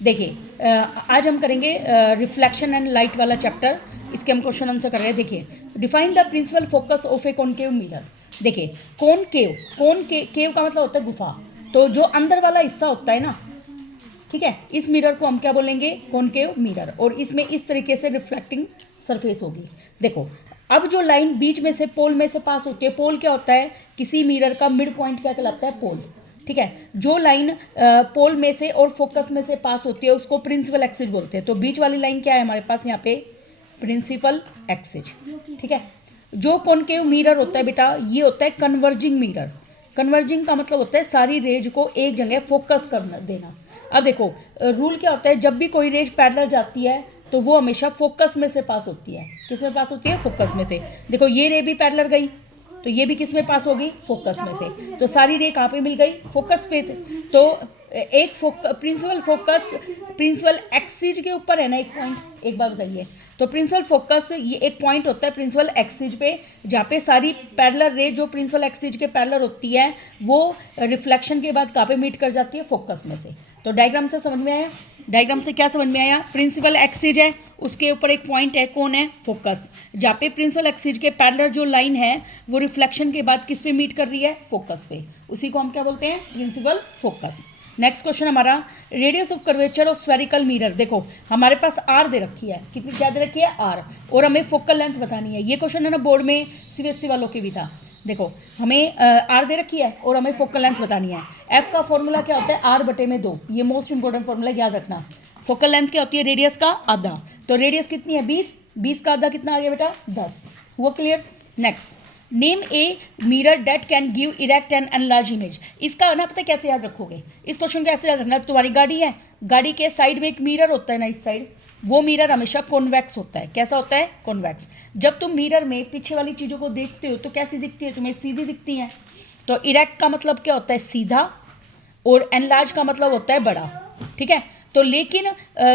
देखिए आज हम करेंगे रिफ्लेक्शन एंड लाइट वाला चैप्टर। इसके हम क्वेश्चन आंसर कर रहे हैं। देखिए, define the principal focus of a concave mirror. देखिए, केव का मतलब होता है गुफा। तो जो अंदर वाला हिस्सा होता है ना, ठीक है, इस मिरर को हम क्या बोलेंगे? Concave mirror. और इसमें इस तरीके से रिफ्लेक्टिंग सरफेस होगी। देखो, अब जो लाइन बीच में से पोल में से पास होती है, पोल क्या होता है? किसी मिरर का मिड पॉइंट क्या कहलाता है? पोल। ठीक है, जो लाइन पोल में से और फोकस में से पास होती है उसको प्रिंसिपल एक्सिस बोलते हैं। तो बीच वाली लाइन क्या है हमारे पास यहाँ पे? Principal axis. ठीक है, जो कॉनकेव मिरर होता है बेटा, ये होता है कन्वर्जिंग मिरर। कन्वर्जिंग का मतलब होता है सारी रेज को एक जगह फोकस कर देना। अब देखो, रूल क्या होता है? जब भी कोई रेज पैरेलल जाती है तो वो हमेशा फोकस में से पास होती है। किस में पास होती है? फोकस में से। देखो, ये रे भी पैरेलल गई तो ये भी किस में पास होगी? फोकस में से। तो सारी रे कहाँ पे मिल गई? फोकस पे से। तो एक प्रिंसिपल एक्सिस के ऊपर है ना एक पॉइंट। एक बार बताइए, तो प्रिंसिपल फोकस ये एक पॉइंट होता है प्रिंसिपल एक्सिस पे, जहाँ पे सारी पैरेलल रे जो प्रिंसिपल एक्सिस के पैरेलल होती है वो रिफ्लेक्शन के बाद कहाँ पे मीट कर जाती है? फोकस में से। तो डायग्राम से समझ में आया? डायग्राम से क्या समझ में आया? प्रिंसिपल एक्सिस है, उसके ऊपर एक पॉइंट है, कौन है? फोकस। जहाँ पे प्रिंसिपल एक्सिस के पैरेलल जो लाइन है वो रिफ्लेक्शन के बाद किस पे मीट कर रही है? फोकस पे। उसी को हम क्या बोलते हैं? Principal focus. नेक्स्ट क्वेश्चन हमारा, radius of curvature of spherical mirror. देखो, हमारे पास आर दे रखी है। कितनी क्या दे रखी है? आर। और हमें फोकल लेंथ बतानी है। ये क्वेश्चन है ना बोर्ड में सीबीएसई वालों के भी था। देखो, हमें आर दे रखी है और हमें फोकल लेंथ बतानी है। एफ का फॉर्मूला क्या होता है? आर बटे में 2। ये मोस्ट इंपॉर्टेंट फॉर्मूला याद रखना। फोकल लेंथ क्या होती है? रेडियस का आधा। तो रेडियस कितनी है? 20। 20 का आधा कितना आ गया बेटा? 10। हुआ clear? Next, name a mirror date can give erect and enlarge image. इसका ना पता कैसे याद रखोगे? इस क्वेश्चन को ऐसे याद रखना, तुम्हारी गाड़ी है, गाड़ी के साइड में एक मिरर होता है ना, इस साइड, वो मिरर हमेशा कॉन्वेक्स होता है। कैसा होता है? कॉन्वेक्स। जब तुम मिरर में पीछे वाली चीज़ों को देखते हो तो कैसी दिखती है? तुम्हें सीधी दिखती है। तो इरेक्ट का मतलब क्या होता है? सीधा। और एनलार्ज का मतलब होता है बड़ा। ठीक है, तो लेकिन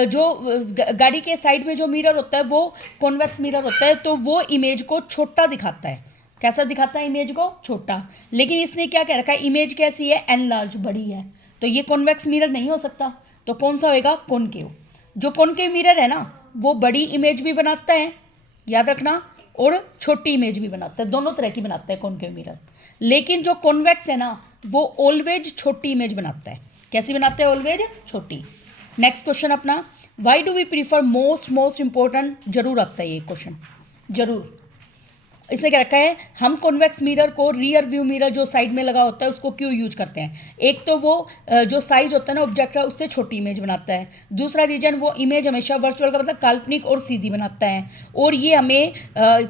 जो गाड़ी के साइड में जो मिरर होता है वो कॉन्वेक्स मिरर होता है, तो वो इमेज को छोटा दिखाता है। कैसा दिखाता है? इमेज को छोटा। लेकिन इसने क्या कह रखा है? इमेज कैसी है? एनलार्ज, बड़ी है। तो ये कॉन्वेक्स मिरर नहीं हो सकता। तो कौन सा होएगा? कॉनकेव। जो कॉनकेव मिरर है ना, वो बड़ी इमेज भी बनाता है, याद रखना, और छोटी इमेज भी बनाता है। दोनों तरह की बनाता है कॉनकेव मिरर। लेकिन जो कॉन्वेक्स है ना, वो ऑलवेज छोटी इमेज बनाता है। कैसी बनाता है? ऑलवेज छोटी। नेक्स्ट क्वेश्चन अपना, why do we prefer most important, जरूर आता है ये क्वेश्चन, जरूर। इसने क्या रखा है? हम कॉन्वेक्स मिरर को रियर व्यू मिरर जो साइड में लगा होता है उसको क्यों यूज करते हैं? एक तो वो जो साइज होता है ना ऑब्जेक्ट का, उससे छोटी इमेज बनाता है। दूसरा रीजन, वो इमेज हमेशा वर्चुअल का मतलब काल्पनिक और सीधी बनाता है। और ये हमें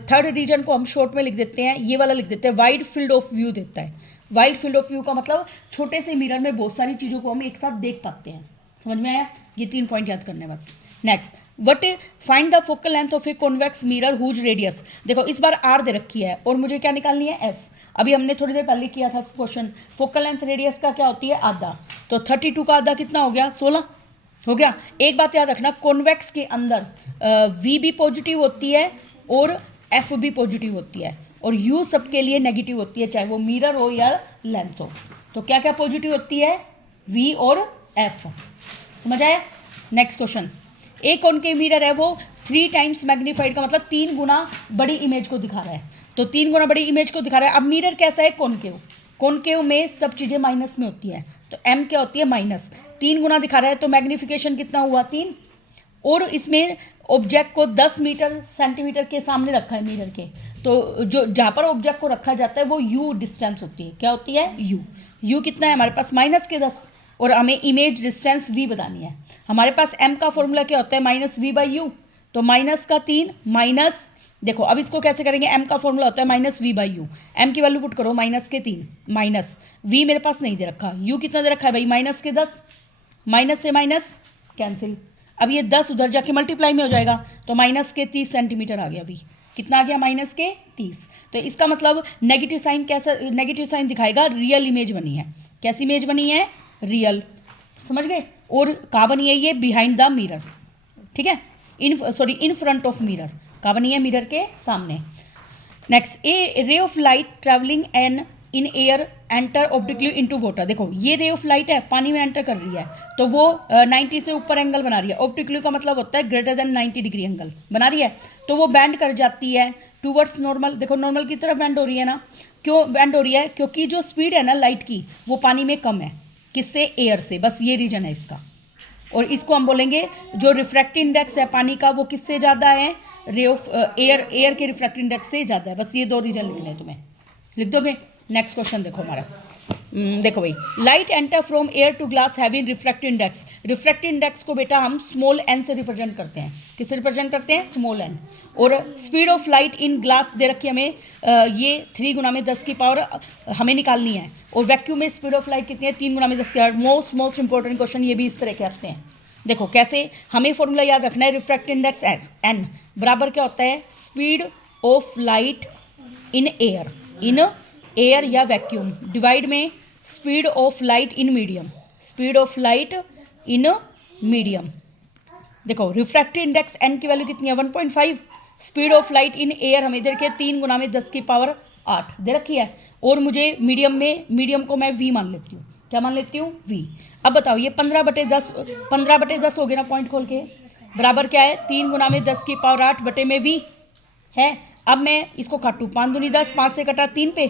थर्ड रीजन को हम शॉर्ट में लिख देते हैं, ये वाला लिख देते हैं, वाइड फील्ड ऑफ व्यू देता है। वाइड फील्ड ऑफ व्यू का मतलब छोटे से मिरर में बहुत सारी चीज़ों को हम एक साथ देख पाते हैं। समझ में आया? ये 3 पॉइंट याद करने बस। Next, what find the focal length of a convex mirror whose radius. देखो, इस बार आर दे रखी है और मुझे क्या निकालनी है? एफ। अभी हमने थोड़ी देर पहले किया था क्वेश्चन, फोकल लेंथ रेडियस का क्या होती है? आधा। तो 32 का आधा कितना हो गया? 16 हो गया। एक बात याद रखना, कॉन्वेक्स के अंदर वी भी पॉजिटिव होती है और एफ भी पॉजिटिव होती है, और यू सबके लिए नेगेटिव होती है, चाहे वो मिरर हो या लेंस हो। तो क्या क्या पॉजिटिव होती है? वी और एफ। समझ आया? नेक्स्ट क्वेश्चन, एक कॉनकेव मिरर है, वो 3 टाइम्स मैग्नीफाइड का मतलब 3 गुना बड़ी इमेज को दिखा रहा है। तो 3 गुना बड़ी इमेज को दिखा रहा है। अब मिरर कैसा है? कॉनकेव। कॉनकेव में सब चीज़ें माइनस में होती हैं, तो एम क्या होती है? माइनस। 3 गुना दिखा रहा है तो मैग्नीफिकेशन कितना हुआ? 3। और इसमें ऑब्जेक्ट को 10 मीटर सेंटीमीटर के सामने रखा है मिरर के। तो जो जहाँ पर ऑब्जेक्ट को रखा जाता है वो यू डिस्टेंस होती है। क्या होती है? यू। यू कितना है हमारे पास? माइनस के 10। और हमें इमेज डिस्टेंस वी बतानी है। हमारे पास एम का फॉर्मूला क्या होता है? Minus v by u. तो माइनस का 3 माइनस, देखो अब इसको कैसे करेंगे? एम का फॉर्मूला होता है minus v by u. M की वैल्यू पुट करो, माइनस के 3 माइनस वी मेरे पास नहीं दे रखा, यू कितना दे रखा है भाई? माइनस के 10। माइनस से माइनस कैंसिल। अब ये 10 उधर जाके मल्टीप्लाई में हो जाएगा, तो माइनस के 30 सेंटीमीटर आ गया। वी कितना आ गया? माइनस के 30। तो इसका मतलब नेगेटिव साइन कैसा? नेगेटिव साइन दिखाएगा रियल इमेज बनी है। कैसी इमेज बनी है? रियल। समझ गए? और कहाँ बनी है ये? Behind the mirror. ठीक है, इन फ्रंट ऑफ मिरर। कहाँ बनी है? मिरर के सामने। Next, a ray of light travelling an in air enter obliquely into water. देखो ये रे ऑफ लाइट है, पानी में एंटर कर रही है, तो वो 90 से ऊपर एंगल बना रही है। ऑब्लिकली का मतलब होता है ग्रेटर देन 90 डिग्री एंगल बना रही है, तो वो बैंड कर जाती है टूवर्ड्स नॉर्मल। देखो नॉर्मल की तरफ बैंड हो रही है ना, क्यों बैंड हो रही है? क्योंकि जो स्पीड है ना लाइट की वो पानी में कम है, किससे? एयर से। बस ये रीजन है इसका। और इसको हम बोलेंगे जो रिफ्रैक्टिव इंडेक्स है पानी का वो किससे ज़्यादा है? रे ऑफ एयर के रिफ्रैक्टिव इंडेक्स से ज़्यादा है। बस ये दो रीजन लिखने हैं तुम्हें, लिख दोगे। नेक्स्ट क्वेश्चन देखो हमारा। देखो भाई, light enter from air to glass having refractive index. Refractive index को बेटा हम स्मॉल एन से रिप्रेजेंट करते हैं। किससे रिप्रेजेंट करते हैं? Small n. और speed of light in glass दे रखी है हमें, ये 3 गुना में 10 की पावर हमें निकालनी है। और वैक्यूम में स्पीड ऑफ लाइट कितनी है? 3 गुना में 10 की पावर। मोस्ट इंपॉर्टेंट क्वेश्चन ये भी इस तरह के आते हैं। देखो कैसे, हमें फॉर्मूला याद रखना है। रिफ्रैक्टिव इंडेक्स एन बराबर क्या होता है? Speed of light in air या वैक्यूम डिवाइड में speed of light in medium. Speed of light in medium. देखो रिफ्रैक्टिव इंडेक्स एन की वैल्यू कितनी है? 1.5। Speed of light in air हमें दे रखी है 3 गुना में 10 की पावर 8 दे रखी है। और मुझे मीडियम को मैं वी मान लेती हूँ। क्या मान लेती हूँ? वी। अब बताओ ये 15/10 हो गया ना, पॉइंट खोल के, बराबर क्या है? 3 गुना में 10 की पावर 8 बटे में वी है। अब मैं इसको काटूँ, 5 दूनी 10, 5 से कटा 3 पे,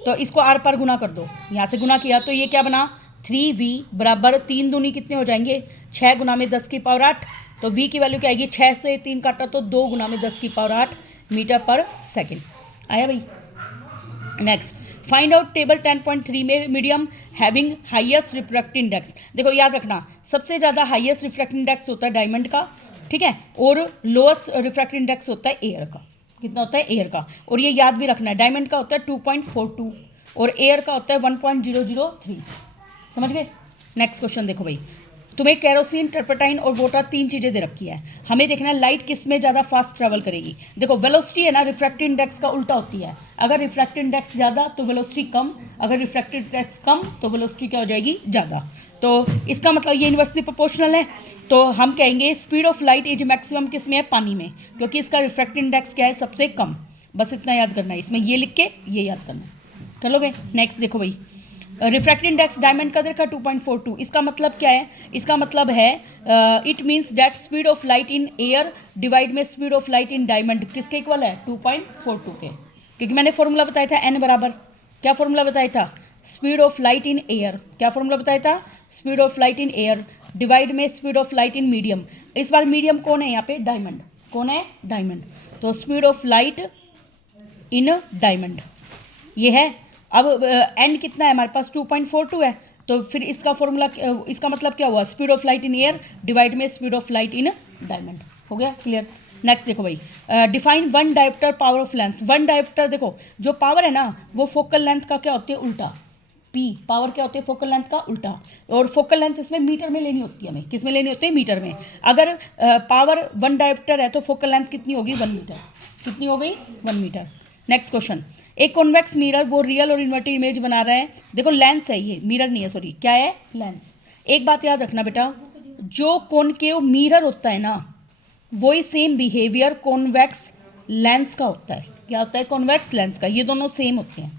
तो इसको आर पर गुना कर दो। यहाँ से गुना किया तो ये क्या बना? 3v बराबर 3 दूनी कितने हो जाएंगे? 6 गुना में 10 की पावर 8। तो v की वैल्यू क्या आएगी? 6 से 3 काटा तो 2 गुना में 10 की पावर 8 मीटर पर सेकेंड आया भाई। नेक्स्ट, फाइंड आउट टेबल 10.3 में medium having highest refractive index. देखो याद रखना, सबसे ज़्यादा हाईएस्ट रिफ्रैक्टिव इंडेक्स होता है डायमंड का, ठीक है, और लोएस्ट रिफ्रैक्टिव इंडेक्स होता है एयर का। कितना होता है? एयर का। और ये याद भी रखना है, डायमंड का होता है 2.42 और एयर का होता है 1.003। समझ गए? नेक्स्ट क्वेश्चन देखो भाई, तुम्हें कैरोसिन, टर्पेटाइन और वाटर 3 चीज़ें दे रखी है। हमें देखना है लाइट किस में ज़्यादा फास्ट ट्रैवल करेगी। देखो वेलोसिटी है ना, रिफ्रैक्टिव इंडेक्स का उल्टा होती है। अगर रिफ्रैक्टिव इंडेक्स ज़्यादा तो वेलोसिटी कम, अगर रिफ्रैक्टिव इंडेक्स कम तो वेलोसिटी क्या हो जाएगी? ज़्यादा। तो इसका मतलब ये इन्वर्सली प्रोपोर्शनल है। तो हम कहेंगे speed of light is maximum किस में है? पानी में, क्योंकि इसका रिफ्रैक्टिव इंडेक्स क्या है? सबसे कम। बस इतना याद करना है, इसमें ये लिख के ये याद करना। चलोगे? नेक्स्ट देखो भाई, रिफ्रैक्टिव इंडेक्स डायमंड का देखा 2.42। इसका मतलब क्या है? इसका मतलब है it means that speed of light in air divide में speed of light in diamond किसके इक्वल है? 2.42 के। क्योंकि मैंने फॉर्मूला बताया था एन बराबर, क्या फॉर्मूला बताया था? Speed of light in air. क्या फॉर्मूला बताया था? Speed of light in air divide में speed of light in medium. इस बार मीडियम कौन है यहाँ पे? डायमंड। कौन है? डायमंड। तो speed of light in diamond ये है। अब एन कितना है हमारे पास? 2.42 है। तो फिर इसका फॉर्मूला, इसका मतलब क्या हुआ? Speed of light in air divide में speed of light in diamond. हो गया क्लियर? नेक्स्ट देखो भाई, define one dioptre power of lens. One dioptre, देखो जो पावर है ना वो फोकल लेंथ का क्या होती है? उल्टा। पी पावर क्या होती है? फोकल लेंथ का उल्टा। और फोकल लेंथ इसमें मीटर में लेनी होती है हमें। किस में लेनी होती है? मीटर में। अगर पावर 1 डायोप्टर है तो फोकल लेंथ कितनी होगी? 1 मीटर। कितनी हो गई? 1 मीटर। नेक्स्ट क्वेश्चन, एक कॉन्वेक्स मिरर वो रियल और इन्वर्टेड इमेज बना रहा है। देखो लेंस है ये, मिरर नहीं है, सॉरी, क्या है? लेंस। एक बात याद रखना बेटा, जो कॉनकेव मिरर होता है ना वही सेम बिहेवियर कॉन्वेक्स लेंस का होता है। क्या होता है? कॉन्वेक्स लेंस का। ये दोनों सेम होते हैं,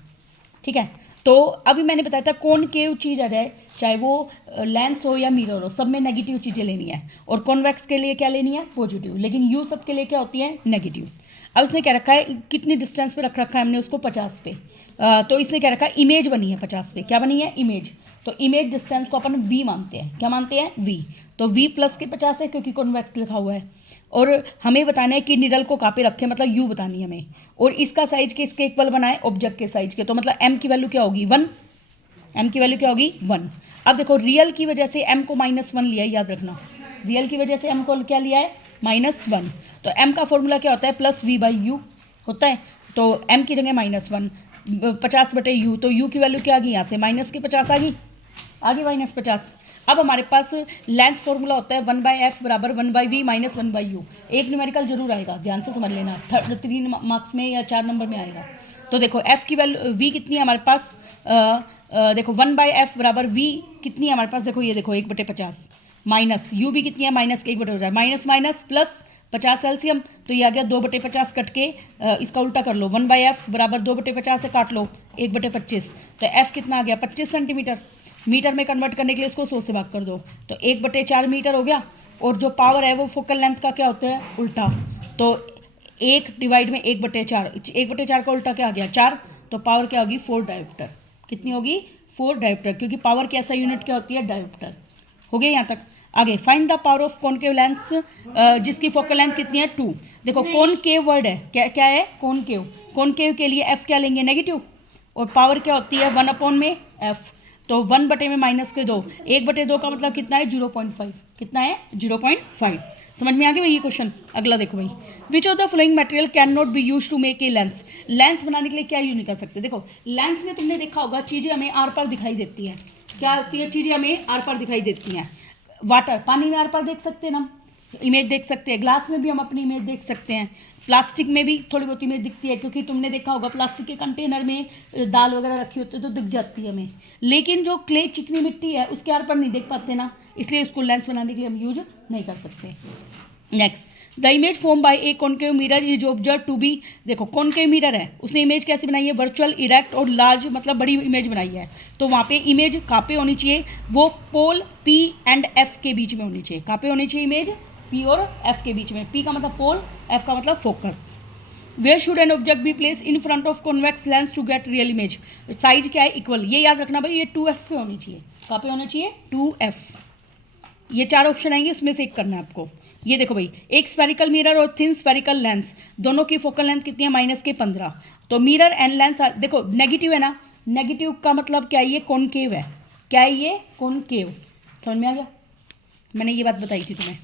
ठीक है। तो अभी मैंने बताया था कॉनकेव चीज़ आ जाए, चाहे वो लेंस हो या मिरर हो, सब में नेगेटिव चीज़ें लेनी है। और कॉन्वेक्स के लिए क्या लेनी है? पॉजिटिव। लेकिन यू सब के लिए क्या होती है? नेगेटिव। अब इसने क्या रखा है? कितनी डिस्टेंस पे रखा है हमने उसको? 50 पे। तो इसने क्या रखा है? इमेज बनी है 50 पे। क्या बनी है? इमेज। तो इमेज डिस्टेंस को अपन v मानते हैं। क्या मानते हैं? v। तो v प्लस के 50 है क्योंकि कॉन्वेक्स लिखा हुआ है। और हमें बताना है कि निडल को कहाँ पे रखें, मतलब u बतानी है हमें। और इसका साइज के इसके इक्वल बनाए ऑब्जेक्ट के साइज के। तो मतलब m की वैल्यू क्या होगी? 1। m की वैल्यू क्या होगी? 1। अब देखो रियल की वजह से m को -1 लिया है, याद रखना। रियल की वजह से m को क्या लिया है? -1। तो m का फॉर्मूला क्या होता है? प्लस v/u होता है। तो m की जगह -1, 50/u। तो u की वैल्यू क्या आ गई? यहाँ से माइनस की 50 आ गई, -50। अब हमारे पास लेंस फॉर्मूला होता है 1/f बराबर 1/v माइनस 1/u। एक न्यूमेरिकल जरूर आएगा, ध्यान से समझ लेना, 3 मार्क्स में या 4 नंबर में आएगा। तो देखो f की वैल्यू v कितनी है हमारे पास? देखो 1/f बराबर v कितनी है हमारे पास? देखो ये देखो 1/50 माइनस u भी कितनी है? -1/50, माइनस माइनस प्लस 50 एलसीएम, तो ये आ गया 2/50 कट के इसका उल्टा कर लो, 1/f बराबर 2/50 से काट लो 1/25, तो f कितना आ गया 25 सेंटीमीटर। मीटर में कन्वर्ट करने के लिए इसको 100 से भाग कर दो, तो 1/4 मीटर हो गया। और जो पावर है वो फोकल लेंथ का क्या होता है, उल्टा, तो 1 डिवाइड में 1/4, 1/4 का उल्टा क्या आ गया 4, तो पावर क्या होगी 4 डायोप्टर। कितनी होगी 4 डायोप्टर, क्योंकि पावर की ऐसा यूनिट क्या होती है, डायोप्टर। हो गया यहाँ तक। आगे find the power of concave lens, जिसकी फोकल लेंथ कितनी है 2। देखो कॉनकेव वर्ड है, क्या क्या है कॉनकेव, कॉनकेव के लिए f क्या लेंगे नेगेटिव, और पावर क्या होती है 1 में f, तो 1 में -2, 1/2 का मतलब कितना है 0.5, कितना है 0.5। समझ में आ गया भाई ये क्वेश्चन। अगला देखो भाई, which of the flowing material can not be use to make a lens. Lens बनाने के लिए क्या यूज नहीं कर सकते। देखो लेंस में तुमने देखा होगा चीज़ें हमें आर पार दिखाई देती हैं, क्या होती है चीज़ें हमें आर पार दिखाई देती हैं। वाटर, पानी में आर पार देख सकते हैं हम, इमेज देख सकते हैं, ग्लास में भी हम अपनी इमेज देख सकते हैं, प्लास्टिक में भी थोड़ी बहुत इमेज दिखती है, क्योंकि तुमने देखा होगा प्लास्टिक के कंटेनर में दाल वगैरह रखी होती है तो दिख जाती है हमें, लेकिन जो क्ले चिकनी मिट्टी है उसके आर पर नहीं देख पाते ना, इसलिए उसको लेंस बनाने के लिए हम यूज नहीं कर सकते। Next, the image form by a concave mirror is observe to be. देखो कॉनकेव मिरर है, उसने इमेज कैसे बनाई है, वर्चुअल, इरेक्ट और लार्ज, मतलब बड़ी इमेज बनाई है। तो वहाँ पे इमेज कहाँ पे होनी चाहिए, वो पोल P एंड F के बीच में होनी चाहिए। कहाँ पे होनी चाहिए इमेज, P और F के बीच में। P का मतलब पोल, F का मतलब focus. Where should an object be place in front of convex lens to get real image. Size क्या है, इक्वल, ये याद रखना भाई, ये 2F पे होनी चाहिए। कहाँ पे होना चाहिए 2F। ये 4 ऑप्शन आएंगे, उसमें से एक करना है आपको। ये देखो भाई, एक स्फेरिकल मिरर और थिन स्फेरिकल लेंस, दोनों की फोकल लेंथ कितनी है -15। तो मिरर एंड लेंस देखो नेगेटिव है ना, नेगेटिव का मतलब क्या है, ये कॉनकेव है। क्या है ये, कॉनकेव। समझ में आ गया, मैंने ये बात बताई थी तुम्हें।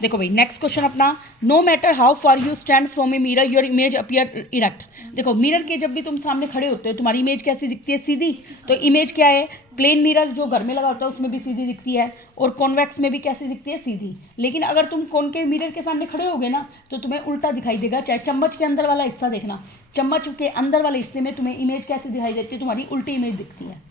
देखो भाई नेक्स्ट क्वेश्चन अपना, no matter how far you stand from a mirror your image appear erect. देखो मिरर के जब भी तुम सामने खड़े होते हो तुम्हारी इमेज कैसी दिखती है, सीधी। तो इमेज क्या है, प्लेन मिरर जो घर में लगा होता है उसमें भी सीधी दिखती है, और कॉन्वेक्स में भी कैसी दिखती है, सीधी। लेकिन अगर तुम कॉनकेव मिरर के सामने खड़े होगे ना तो तुम्हें उल्टा दिखाई देगा। चाहे चम्मच के अंदर वाला हिस्सा देखना, चम्मच के अंदर वाले हिस्से में तुम्हें इमेज कैसी दिखाई देती है, तुम्हारी उल्टी इमेज दिखती है।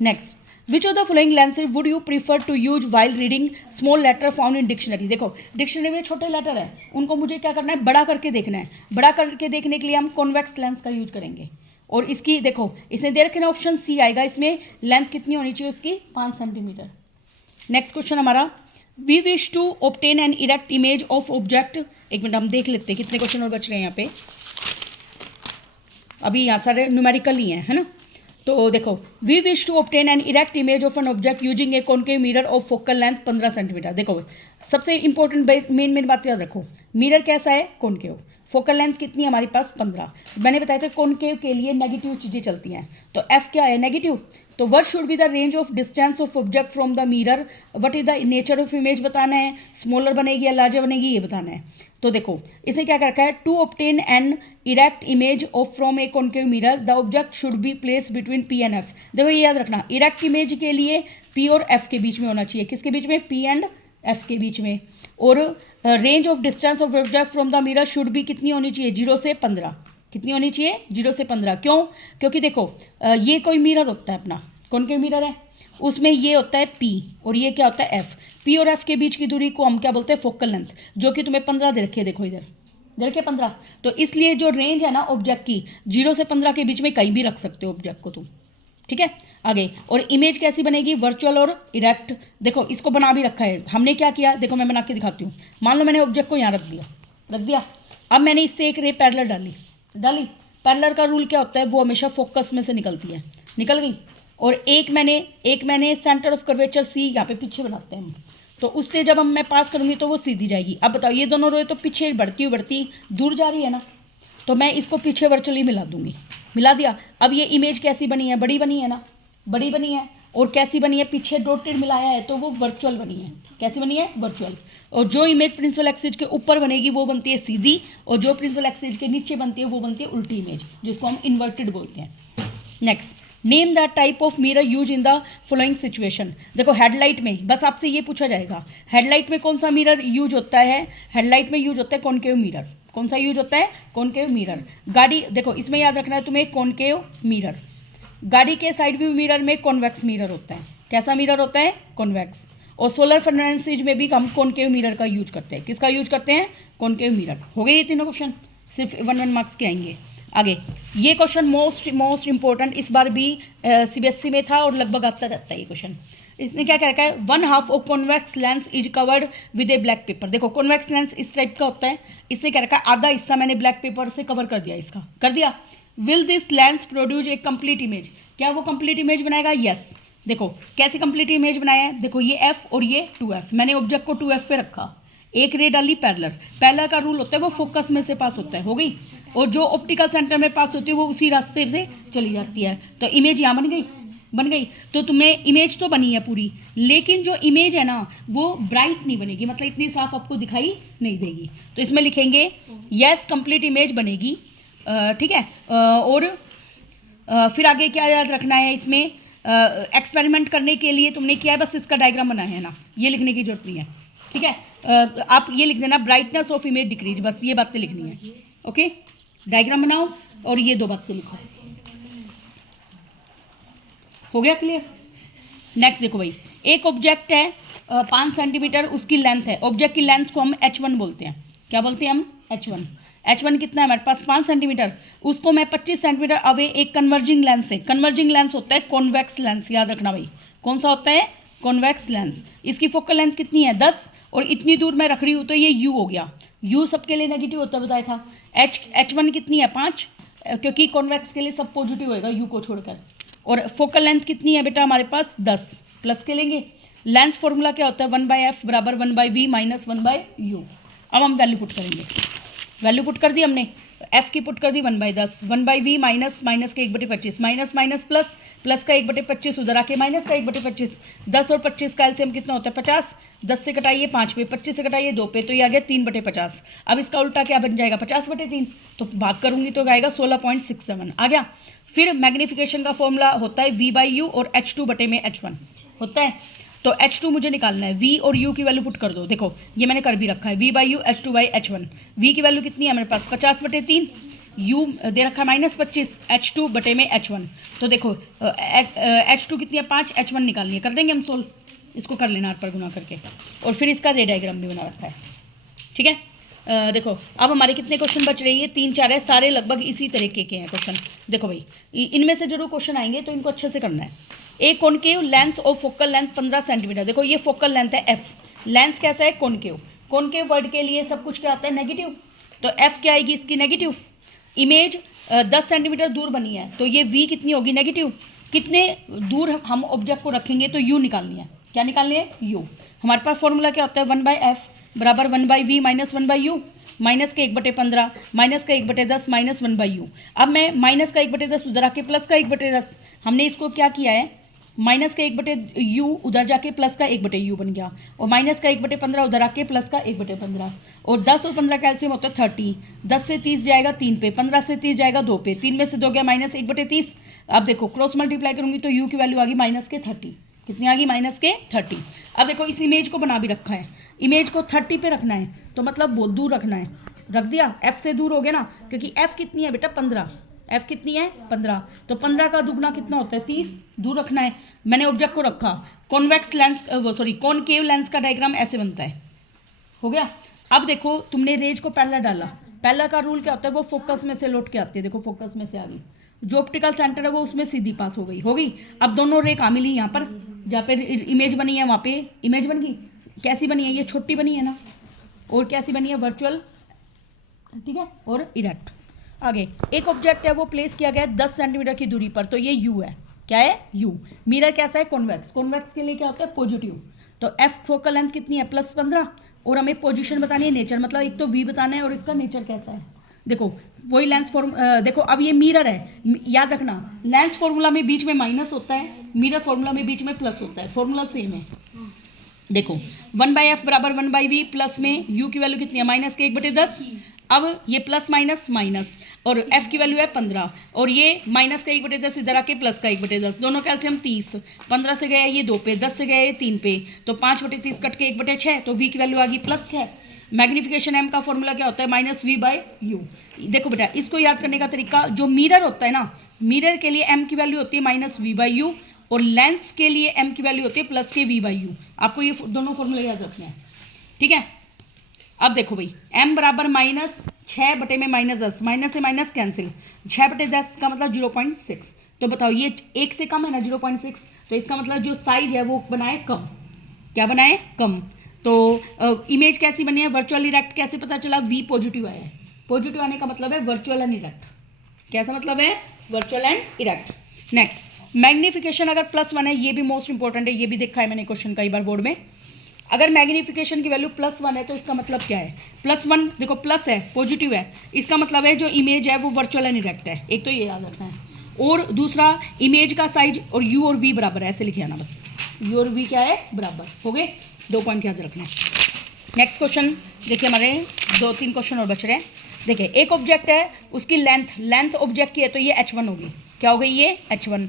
Next, which of the following lenses would you prefer to use while reading small letter found in dictionary. देखो डिक्शनरी में छोटे लेटर है, उनको मुझे क्या करना है, बड़ा करके देखना है। बड़ा करके देखने के लिए हम कॉन्वेक्स लेंस का यूज करेंगे। और इसकी देखो इसने दे रखे ना ऑप्शन सी आएगा, इसमें लेंथ कितनी होनी चाहिए उसकी 5 सेंटीमीटर। नेक्स्ट क्वेश्चन हमारा, we wish to obtain an erect image of object. एक मिनट हम देख लेते हैं कितने क्वेश्चन और बच रहे हैं यहाँ पे। अभी यहाँ सारे न्यूमेरिकल ही हैं, है ना। तो देखो, we wish to obtain an erect image of an object using a concave mirror of focal length 15 centimetre. देखो सबसे इंपॉर्टेंट मेन बात याद रखो, मिरर कैसा है, कॉनकेव, फोकल लेंथ कितनी है हमारे पास 15। मैंने बताया था कॉनकेव के लिए नेगेटिव चीज़ें चलती हैं, तो F क्या है, नेगेटिव। तो what should be the range of distance of object from the mirror, what is the nature of image बताना है, स्मॉलर बनेगी या लार्जर बनेगी ये बताना है। तो देखो इसे क्या कर रखा है, to obtain an erect image of from a concave mirror the object should be place between P and F। देखो ये याद रखना, इरेक्ट इमेज के लिए P और F के बीच में होना चाहिए। किसके बीच में, P एंड F के बीच में। और range of distance of object from the mirror should be कितनी होनी चाहिए, 0 से 15। कितनी होनी चाहिए, 0 से 15। क्यों, क्योंकि देखो ये कोई मिरर होता है अपना, कॉनकेव मिरर है, उसमें ये होता है P और ये क्या होता है F। P और F के बीच की दूरी को हम क्या बोलते हैं, फोकल लेंथ, जो कि तुम्हें 15 दे रखी है। देखो इधर दे रखे 15, तो इसलिए जो रेंज है ना ऑब्जेक्ट की 0 से 15 के बीच में कहीं भी रख सकते हो ऑब्जेक्ट को तुम, ठीक है। आगे, और इमेज कैसी बनेगी, वर्चुअल और इरेक्ट। देखो इसको बना भी रखा है हमने, क्या किया देखो मैं बना के दिखाती हूँ। मान लो मैंने ऑब्जेक्ट को यहाँ रख दिया। अब मैंने इससे एक रे पैरेलल डाली। पैरेलल का रूल क्या होता है, वो हमेशा फोकस में से निकलती है, निकल गई। और एक मैंने सेंटर ऑफ कर्वेचर C यहाँ पे पीछे बनाते हैं हम, तो उससे जब मैं पास करूँगी तो वो सीधी जाएगी। अब बताओ ये दोनों रोए तो पीछे बढ़ती दूर जा रही है ना, तो मैं इसको पीछे वर्चुअली मिला दूंगी, मिला दिया। अब ये इमेज कैसी बनी है, बड़ी बनी है ना, बड़ी बनी है। और कैसी बनी है, पीछे डॉटेड मिलाया है तो वो वर्चुअल बनी है। कैसी बनी है, वर्चुअल। और जो इमेज प्रिंसिपल एक्सिस के ऊपर बनेगी वो बनती है सीधी, और जो प्रिंसिपल एक्सिस के नीचे बनती है वो बनती है उल्टी इमेज, जिसको हम इन्वर्टेड बोलते हैं। Next, name the type of mirror use in the following situation. देखो हेडलाइट में बस आपसे ये पूछा जाएगा, हेडलाइट में कौन सा मिरर यूज होता है, हेडलाइट में यूज होता है कॉनकेव मिरर। कौन सा यूज होता है, कॉनकेव मिरर। गाड़ी, देखो इसमें याद रखना है तुम्हें, कॉनकेव मिरर। गाड़ी के साइड व्यू मिरर में कॉन्वेक्स मिरर होता है। कैसा मिरर होता है, कॉन्वेक्स। और सोलर फर्नेसेज में भी हम कॉनकेव मिरर का यूज करते हैं। किसका यूज करते हैं? Concave mirror. हो गए ये तीनों क्वेश्चन, सिर्फ 1 मार्क्स के आएंगे। आगे ये क्वेश्चन मोस्ट इंपॉर्टेंट, इस बार भी CBSE में था और लगभग आता रहता है ये क्वेश्चन। इसने क्या कह रखा है? 1/2 of convex lens is covered with A black pepper. देखो कॉन्वेक्स लेंस इस टाइप का होता है, इसने क्या रखा है? आधा हिस्सा मैंने ब्लैक पेपर से कवर कर दिया, इसका कर दिया। Will this lens produce a complete image? क्या वो कंप्लीट इमेज बनाएगा? यस। देखो कैसे कंप्लीट इमेज बनाया है? देखो ये F और ये 2F, मैंने ऑब्जेक्ट को 2F पे रखा, एक रे डाली पैरेलल का रूल होता है वो फोकस में से पास होता है, हो गई, और जो ऑप्टिकल सेंटर में पास होती है वो उसी रास्ते से चली जाती है। तो इमेज यहाँ बन गई। तो तुम्हें इमेज तो बनी है पूरी, लेकिन जो इमेज है ना वो ब्राइट नहीं बनेगी, मतलब इतनी साफ आपको दिखाई नहीं देगी। तो इसमें लिखेंगे यस कंप्लीट इमेज बनेगी, ठीक है। और फिर आगे क्या याद रखना है इसमें? एक्सपेरिमेंट करने के लिए तुमने किया है, बस इसका डायग्राम बनाया है ना, ये लिखने की जरूरत नहीं है, ठीक है। आप ये लिख देना ब्राइटनेस ऑफ इमेज डिक्रीज, बस ये बातें लिखनी है, ओके। डायग्राम बनाओ और ये 2 बातें लिखो, हो गया क्लियर। नेक्स्ट देखो भाई, एक ऑब्जेक्ट है 5 सेंटीमीटर उसकी लेंथ है, ऑब्जेक्ट की लेंथ को हम H1 बोलते हैं। क्या बोलते हैं हम? H1 कितना है हमारे पास? 5 सेंटीमीटर। उसको मैं 25 सेंटीमीटर अवे एक कन्वर्जिंग लेंस से, कन्वर्जिंग लेंस होता है कॉन्वेक्स लेंस, याद रखना भाई, कौन सा होता है? Convex lens. इसकी फोकल लेंथ कितनी है? 10, और इतनी दूर मैं रख रही हूँ तो ये U हो गया। U सबके लिए नेगेटिव होता बताया था। H1 कितनी है? 5, क्योंकि कॉन्वेक्स के लिए सब पॉजिटिव होएगा U को छोड़कर। और फोकल लेंथ कितनी है बेटा हमारे पास? 10, प्लस के लेंगे। लेंस फॉर्मूला क्या होता है? 1/f बराबर 1/v माइनस 1/u। अब हम वैल्यू पुट करेंगे, वैल्यू पुट कर दी हमने, f की पुट कर दी 1/10, 1/v माइनस के 1/25, माइनस प्लस का 1/25 उधर आके माइनस का 1/25, 10 और 25 का एलसीएम कितना होता है? 50, 10 से कटाइए 5 पे, 25 से कटाइए 2 पे, तो ये आ गया 3/50। अब इसका उल्टा क्या बन जाएगा? 50/3, तो भाग करूंगी तो आएगा 16.67 आ गया। फिर मैग्नीफिकेशन का फॉर्मूला होता है V/U और H2/H1 होता है, तो H2 मुझे निकालना है, V और U की वैल्यू पुट कर दो। देखो ये मैंने कर भी रखा है, V/U H2/H1। V की वैल्यू कितनी है मेरे पास? 50/3, U दे रखा है -25, H2/H1। तो देखो H2 कितनी है? 5, H1 निकालनी है, कर देंगे हम सोल्व, इसको कर लेना 8 पर गुना करके, और फिर इसका रे डायग्राम भी बना रखा है, ठीक है। देखो अब हमारे कितने क्वेश्चन बच रही है? 3-4 है, सारे लगभग इसी तरीके के हैं क्वेश्चन। देखो भाई इनमें से जरूर क्वेश्चन आएंगे तो इनको अच्छे से करना है। एक कॉनकेव लेंस और फोकल लेंथ 15 सेंटीमीटर। देखो ये फोकल लेंथ है F, लेंस कैसा है? कॉनकेव। कॉनकेव वर्ड के लिए सब कुछ क्या आता है? नेगेटिव, तो F क्या आएगी इसकी? नेगेटिव। इमेज 10 सेंटीमीटर दूर बनी है, तो ये V कितनी होगी? नेगेटिव। कितने दूर हम ऑब्जेक्ट को रखेंगे तो U निकालनी है। क्या निकालनी है? U। हमारे पास फॉर्मूला क्या होता है? 1/f बराबर 1/v माइनस 1/u, माइनस का 1/15 माइनस का 1/10 माइनस 1/u। अब मैं माइनस का 1/10 उधर आके प्लस का 1/10, हमने इसको क्या किया है? माइनस का 1/u उधर जाके प्लस का 1/u बन गया, और माइनस का 1/15 उधर आके प्लस का 1/15, और 10 और 15 का एलसीएम होता है 30। 10 से 30 जाएगा 3 पे, 15 से 30 जाएगा 2 पे, 3 में से 2 गया माइनस 1/30। अब देखो क्रॉस मल्टीप्लाई करूंगी तो u की वैल्यू आ गई माइनस के 30। कितनी आ गई? माइनस के 30। अब देखो इस इमेज को बना भी रखा है, इमेज को 30 पे रखना है, तो मतलब बहुत दूर रखना है, रख दिया। F से दूर हो गया ना, क्योंकि F कितनी है बेटा? 15। F कितनी है? 15, तो 15 का दुगना कितना होता है? 30, दूर रखना है। मैंने ऑब्जेक्ट को रखा, कॉन्वेक्स लेंस कॉनकेव लेंस का डायग्राम ऐसे बनता है, हो गया। अब देखो तुमने रेज को पैरेलल डाला, पैरेलल का रूल क्या होता है? वो फोकस में से लौट के आती है, देखो फोकस में से आ गई, जो ऑप्टिकल सेंटर है वो उसमें सीधी पास हो गई। अब दोनों रे कहाँ मिली? यहाँ पर, जहाँ पे इमेज बनी है वहाँ पे इमेज बन गई। कैसी बनी है? ये छोटी बनी है ना, और कैसी बनी है? वर्चुअल, ठीक है, और इरेक्ट। आगे एक ऑब्जेक्ट है वो प्लेस किया गया है 10 सेंटीमीटर की दूरी पर, तो ये U है। क्या है? U। मिरर कैसा है? कॉन्वेक्स। कॉन्वेक्स के लिए क्या होता है? पॉजिटिव। तो F फोकल लेंथ कितनी है? +15, और हमें पोजीशन बतानी है, नेचर, मतलब एक तो V बताना है और इसका नेचर कैसा है। देखो वही लेंस देखो अब ये मिरर है, याद रखना लेंस फॉर्मूला में बीच में माइनस होता है, मिरर फॉर्मूला में बीच में प्लस होता है, फॉर्मूला सेम है। देखो 1/f बराबर 1/v, प्लस में u की वैल्यू कितनी है? माइनस के 1/10। अब ये प्लस माइनस माइनस, और f की वैल्यू है 15, और ये माइनस का 1/10 इधर आके प्लस का 1/10, दोनों का एलसीएम 30। 15 से गया ये 2 पे, 10 से गया ये 3 पे, तो 5/30 कट के 1/6, तो v की वैल्यू आ गई +6। मैग्नीफिकेशन m का फॉर्मूला क्या होता है? -v/u। देखो बेटा इसको याद करने का तरीका, जो मिरर होता है ना, मिरर के लिए m की वैल्यू होती है -v/u, और लेंथ के लिए m की वैल्यू होती है प्लस के v/u। आपको ये दोनों फॉर्मूले याद रखने हैं, ठीक है। अब देखो भाई m बराबर -6 में -10, माइनस से माइनस कैंसिल, 6/10 का मतलब 0.6। तो बताओ ये 1 से कम है ना 0.6, तो इसका मतलब जो साइज है वो बनाए कम। क्या बनाए? कम। तो इमेज कैसी बनी है? Virtual erect. कैसे पता चला? v पॉजिटिव आया है। पॉजिटिव आने का मतलब है वर्चुअल एंड इरेक्ट। कैसा मतलब है? Virtual and erect. Next, magnification अगर +1 है, ये भी मोस्ट इंपॉर्टेंट है, ये भी देखा है मैंने क्वेश्चन कई बार बोर्ड में। अगर मैग्नीफिकेशन की वैल्यू +1 है तो इसका मतलब क्या है? +1 देखो प्लस है, पॉजिटिव है, इसका मतलब है जो इमेज है वो वर्चुअल एंड इरेक्ट है। एक तो ये याद रखना है, और दूसरा इमेज का साइज और u और v बराबर है, ऐसे लिखे आना बस। u और v क्या है? बराबर। हो गए? 2 पॉइंट याद रखना है। नेक्स्ट क्वेश्चन देखिए, हमारे 2-3 क्वेश्चन और बच रहे हैं। देखिए, एक ऑब्जेक्ट है, उसकी लेंथ ऑब्जेक्ट की है, तो ये h1 होगी। क्या हो गई? ये h1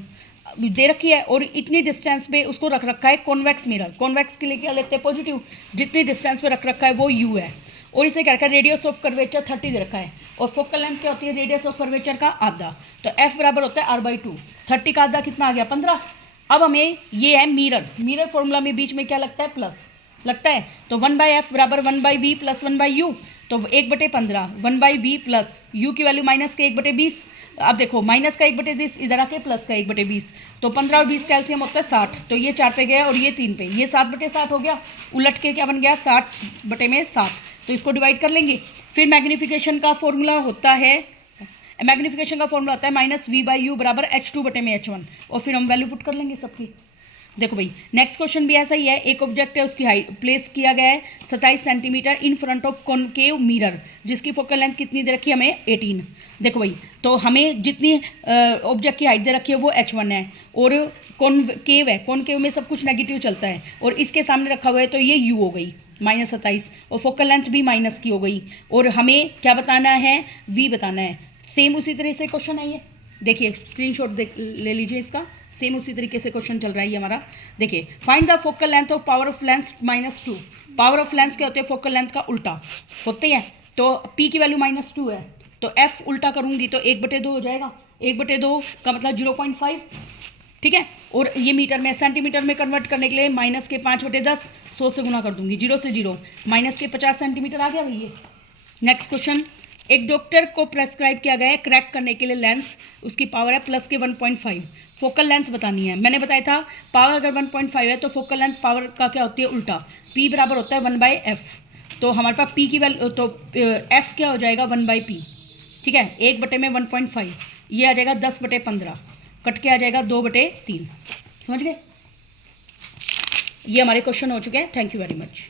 दे रखी है, और इतनी डिस्टेंस पे उसको रख रखा है कॉन्वेक्स मिरर। कॉन्वेक्स के लिए क्या लेते हैं? पॉजिटिव। जितनी डिस्टेंस पे रख रखा है वो u है, और इसे क्या रखा है? रेडियस ऑफ कर्वेचर 30 दे रखा है, और फोकल लेंथ क्या होती है? रेडियस ऑफ कर्वेचर का आधा। तो f बराबर होता है r/2। 30 का आधा कितना आ गया? 15। अब हमें ये है मिरर फॉर्मूला में बीच में क्या लगता है? प्लस लगता है। तो 1/f बराबर 1/v प्लस 1/u। तो 1/15 1/v प्लस u की वैल्यू माइनस के 1/20। अब देखो, माइनस का 1/20 इधर आके प्लस का 1/20, तो 15 और 20 कैल्सियम होता है 60। तो ये 4 पे गया और ये 3 पे, ये 7/60 हो गया। उलट के क्या बन गया? 60/7। तो इसको डिवाइड कर लेंगे। फिर मैग्नीफिकेशन का फॉर्मूला होता है -v/u बराबर h2/h1, और फिर हम वैल्यू पुट कर लेंगे सबकी। देखो भाई, नेक्स्ट क्वेश्चन भी ऐसा ही है। एक ऑब्जेक्ट है, उसकी हाइट प्लेस किया गया है 27 centimetre in front of concave mirror, जिसकी फोकल लेंथ कितनी दे रखी है? हमें 18। देखो भाई, तो हमें जितनी ऑब्जेक्ट की हाइट दे रखी है वो h1 है, और कॉनकेव है, कॉनकेव में सब कुछ नेगेटिव चलता है, और इसके सामने रखा हुआ है, तो ये u हो गई -27, और फोकल लेंथ भी माइनस की हो गई, और हमें क्या बताना है? v बताना है। सेम उसी तरह से क्वेश्चन है ये। देखिए, स्क्रीनशॉट ले लीजिए इसका। सेम उसी तरीके से क्वेश्चन चल रहा है ये हमारा। देखिए, find the focal length of power of lens -2। Power of lens क्या होते हैं? फोकल लेंथ का उल्टा होते हैं। तो p की वैल्यू -2 है, तो f उल्टा करूंगी तो 1/2 हो जाएगा। 1/2 का मतलब 0.5, ठीक है। और ये मीटर में, सेंटीमीटर में कन्वर्ट करने के लिए -5/10 100 से गुना कर दूंगी, 0 से 0, -50 सेंटीमीटर आ गया भैया। नेक्स्ट क्वेश्चन, एक डॉक्टर को प्रेस्क्राइब किया गया है क्रैक करने के लिए लेंस, उसकी पावर है +के 1.5। फोकल लेंथ बतानी है। मैंने बताया था पावर अगर 1.5 है तो फोकल लेंथ पावर का क्या होती है? उल्टा। p बराबर होता है 1/f। तो हमारे पास p की वैल्यू, तो f क्या हो जाएगा? 1/p, ठीक है। 1/1.5 ये आ जाएगा 10/15, कट के आ जाएगा 2/3। समझ गए? ये हमारे क्वेश्चन हो चुके हैं। Thank you very much.